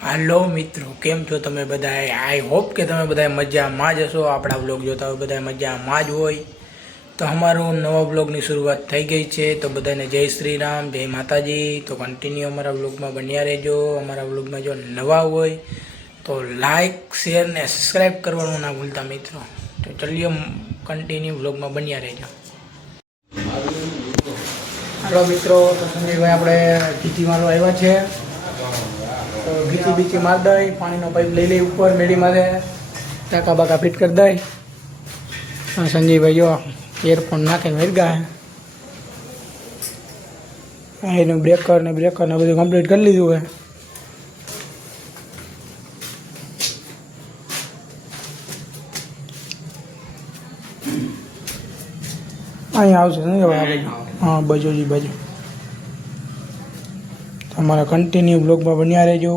હાલો મિત્રો, કેમ છો તમે બધા આઈ હોપ કે તમે બધા મજામાં જ હશો. આપણા બ્લોગ જોતા હોય બધા મજામાં જ હોય. તો અમારો નવા બ્લોગની શરૂઆત થઈ ગઈ છે. તો બધાને જય શ્રી રામ, જય માતાજી. તો કન્ટિન્યુ અમારા બ્લોગમાં બન્યા રહેજો. અમારા બ્લોગમાં જો નવા હોય, તો લાઈક શેર ને સબસ્ક્રાઈબ કરવાનું ના ભૂલતા મિત્રો. તો ચલીએ કન્ટિન્યુ બ્લોગમાં બન્યા રહેજો. હાલો મિત્રો, તો સંજયભાઈ, આપણે મારવા આવ્યા છે. તો ભીચી બીચી માર દઈ પાણીનો પાઇપ લઈ લઈ ઉપર મેડીમાંથી ટાંકા બાકા ફિટ કરી દઈ. હા સંજયભાઈ જો એરફોન નાખીને વેરગા હા એનું બ્રેકર ને બ્રેકર ને બધું કમ્પ્લીટ કરી લીધું હોય. અહીંયા આવશે હા હા બાજુજી બાજુ. તમારા કન્ટિન્યુ બ્લોગમાં બન્યા રહેજો.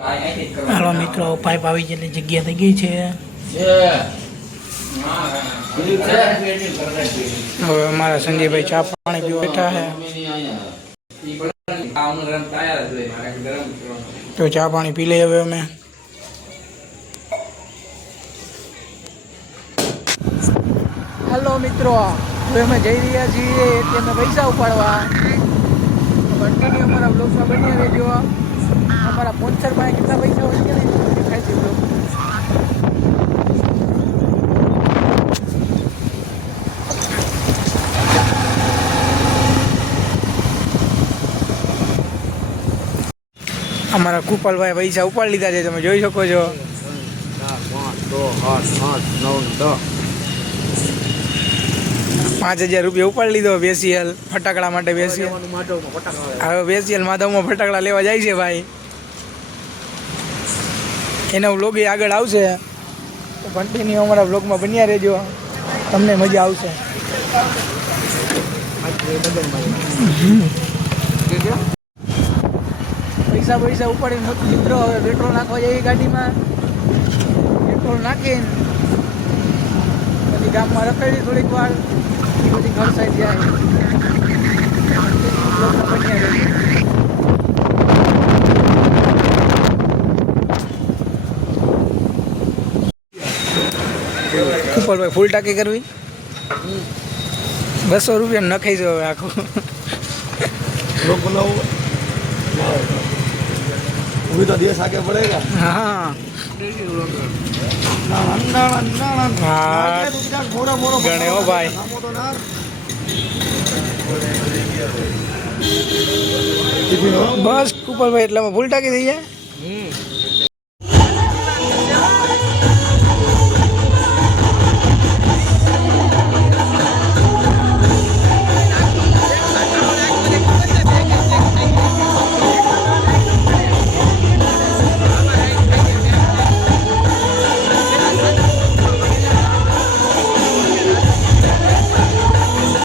હાલો મિત્રો પાઇપ આવી જેટલી જગ્યા થઈ ગઈ છે. હવે અમારા સંજયભાઈ ચા પાણી પીવા બેઠા છે. તો ચા પાણી પી લઈએ હવે અમે. હેલો મિત્રો હવે અમે જઈ રહ્યા છીએ એટલે અમે પૈસા ઉપાડવા. કન્ટિન્યુ અમારા બ્લોગમાં બન્યા રહેજો. અમારા પોન્સર પાસે કેટલા પૈસા હોય કે નહીં દેખાય છે અમારા કુપાલભાઈ પૈસા ઉપાડી લીધા છે, તમે જોઈ શકો છો. પાંચ હજાર રૂપિયા ઉપાડી લીધો. બેસીએલ ફટાકડા માટે બેસીએલ હવે બેસીએલ માધવમાં ફટાકડા લેવા જાય છે ભાઈ. એના વ્લોગ એ આગળ આવશે. તો કન્ટિન્યુ અમારા વ્લોગમાં બન્યા રહેજો. તમને મજા આવશે. પૈસા પૈસા ઉપાડીને મિત્રો હવે પેટ્રોલ નાખવા જઈએ ગાડીમાં. પેટ્રોલ નાખીને. ગામમાં રખડી થોડીક વાર એ બધી ઘર સાઈડ જાય. કુપલભાઈ ફૂલ ટાંકી કરવી? બસો રૂપિયા નખાઈ જો હવે આખું. भी तो दिवस आगे बढ़ेगा હા હા मोड़ा मोड़ा ગણે હો ભાઈ तो ना બસ કુપલભાઈ એટલામાં ફૂલ ટાંકી થઈ જાય